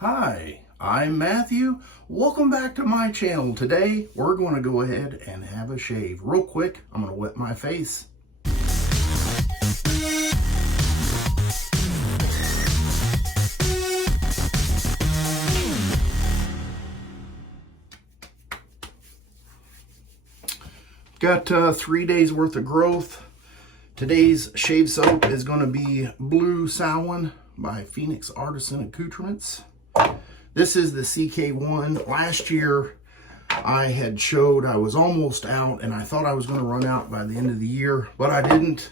Hi, I'm Matthew. Welcome back to my channel. Today, we're going to go ahead and have a shave. Real quick, I'm going to wet my face. Got 3 days worth of growth. Today's shave soap is going to be Blue Samhain by Phoenix Artisan Accoutrements. This is the CK1. Last year I had showed I was almost out and I thought I was going to run out by the end of the year, but I didn't.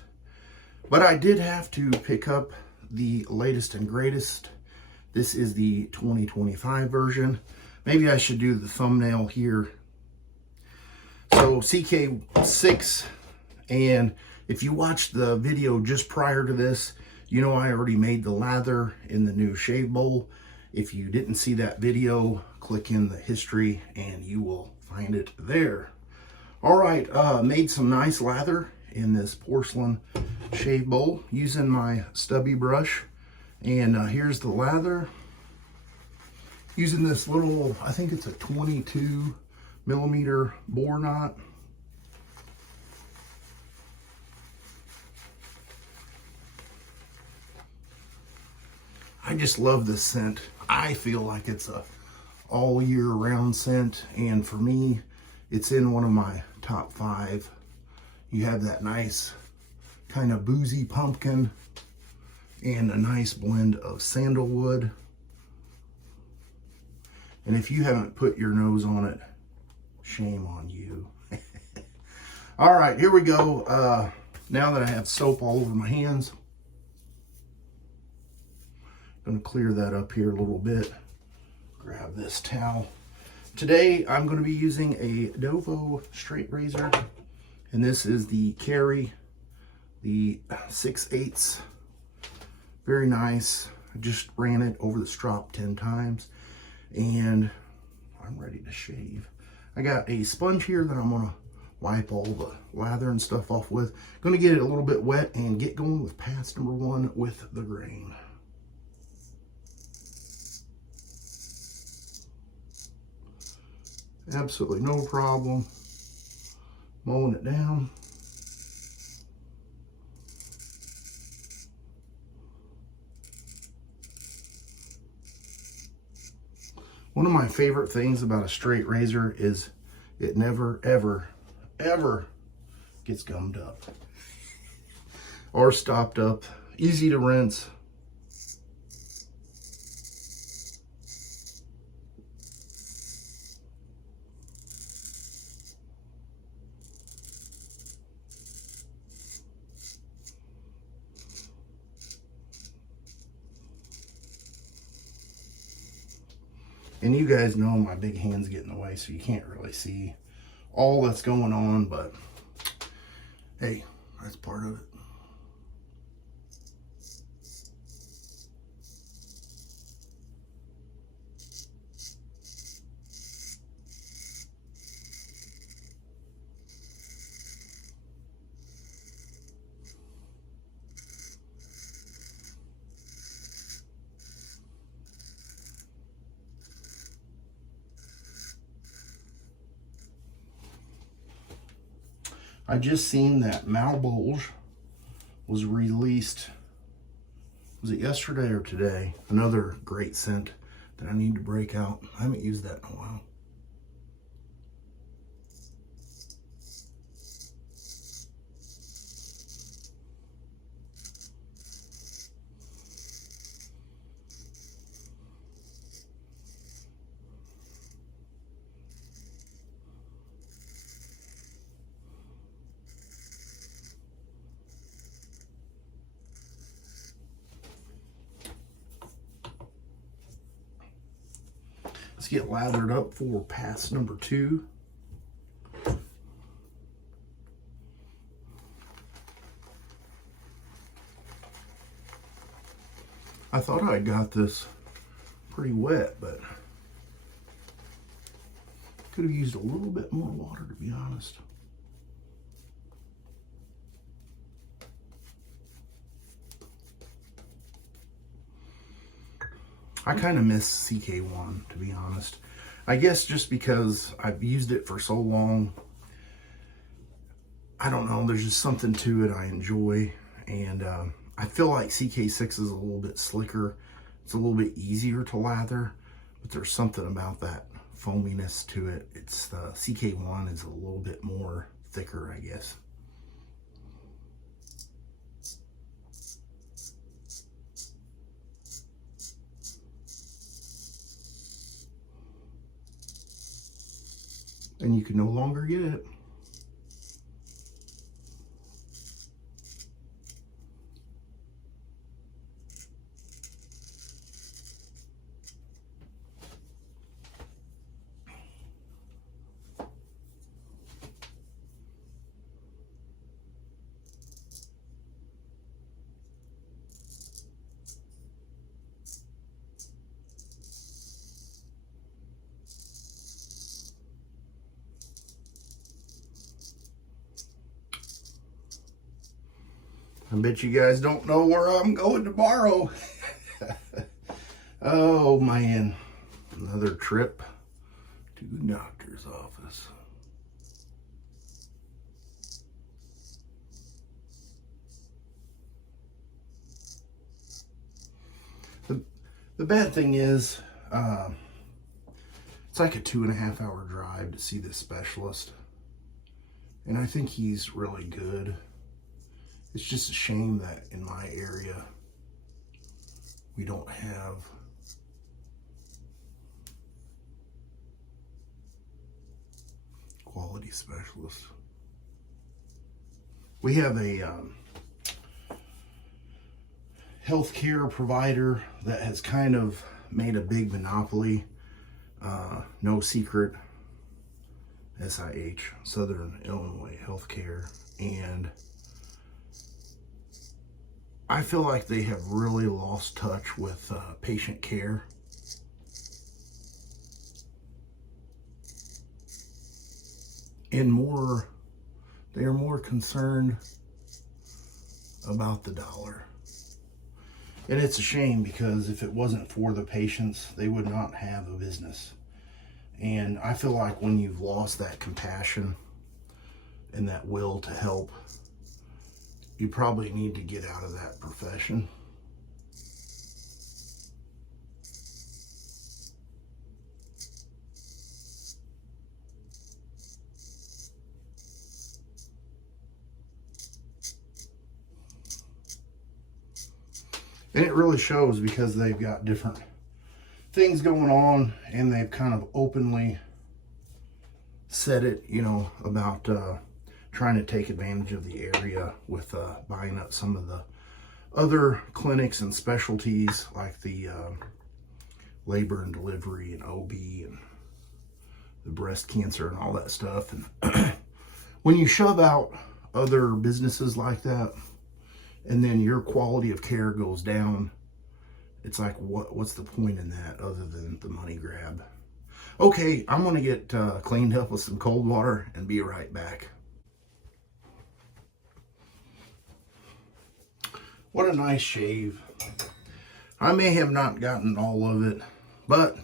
But I did have to pick up the latest and greatest. This is the 2025 version. Maybe I should do the thumbnail here. So CK6, and if you watched the video just prior to this, you know I already made the lather in the new shave bowl. If you didn't see that video, click in the history and you will find it there. All right, made some nice lather in this porcelain shave bowl using my stubby brush. And here's the lather. Using this little, I think it's a 22mm Boar knot. I just love this scent. I feel like it's a all year round scent, and for me it's in one of my top 5. You have that nice kind of boozy pumpkin and a nice blend of sandalwood. And if you haven't put your nose on it, shame on you. All right, here we go. Now that I have soap all over my hands, I'm going to clear that up here a little bit. Grab this towel. Today I'm going to be using a Dovo straight razor, and this is the Carre, the 6/8. Very nice. I just ran it over the strop 10 times and I'm ready to shave. I got a sponge here that I'm going to wipe all the lather and stuff off with. Going to get it a little bit wet and get going with pass number 1 with the grain. Absolutely no problem mowing it down. One of my favorite things about a straight razor is it never, ever, ever gets gummed up or stopped up. Easy to rinse. And you guys know my big hands get in the way, so you can't really see all that's going on, but hey, that's part of it. I just seen that Malbolge was released. Was it yesterday or today? Another great scent that I need to break out. I haven't used that in a while. Let's get lathered up for pass number 2. I thought I got this pretty wet, but could have used a little bit more water, to be honest. I kind of miss CK1, to be honest. I guess just because I've used it for so long. I don't know, there's just something to it I enjoy. And I feel like CK6 is a little bit slicker. It's a little bit easier to lather, but there's something about that foaminess to it. It's the CK1 is a little bit more thicker, I guess. And you can no longer get it. I bet you guys don't know where I'm going to borrow. Oh man, another trip to the doctor's office. The bad thing is, it's like a 2.5 hour drive to see this specialist. And I think he's really good. It's just a shame that in my area, we don't have quality specialists. We have a healthcare provider that has kind of made a big monopoly. No secret, SIH, Southern Illinois Healthcare, and I feel like they have really lost touch with patient care. And they are more concerned about the dollar. And it's a shame, because if it wasn't for the patients, they would not have a business. And I feel like when you've lost that compassion and that will to help, you probably need to get out of that profession. And it really shows, because they've got different things going on, and they've kind of openly said it, you know, about trying to take advantage of the area with buying up some of the other clinics and specialties, like the labor and delivery and OB and the breast cancer and all that stuff. And when you shove out other businesses like that, and then your quality of care goes down, it's like, what's the point in that other than the money grab? Okay, I'm gonna get cleaned up with some cold water and be right back. What a nice shave. I may have not gotten all of it, but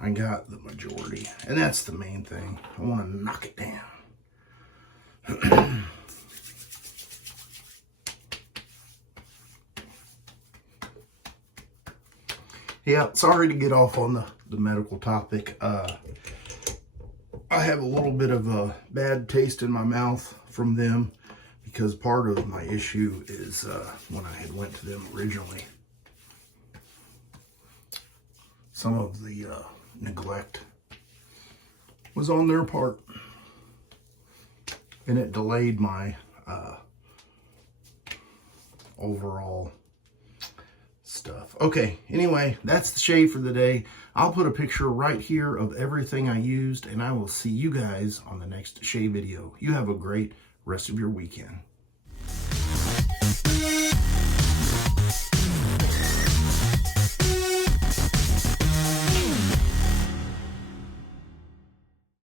I got the majority, and that's the main thing. I want to knock it down. Yeah, sorry to get off on the medical topic. I have a little bit of a bad taste in my mouth from them, because part of my issue is when I had went to them originally, some of the neglect was on their part, and it delayed my overall stuff. Okay, anyway, that's the shave for the day. I'll put a picture right here of everything I used, and I will see you guys on the next shave video. You have a great rest of your weekend.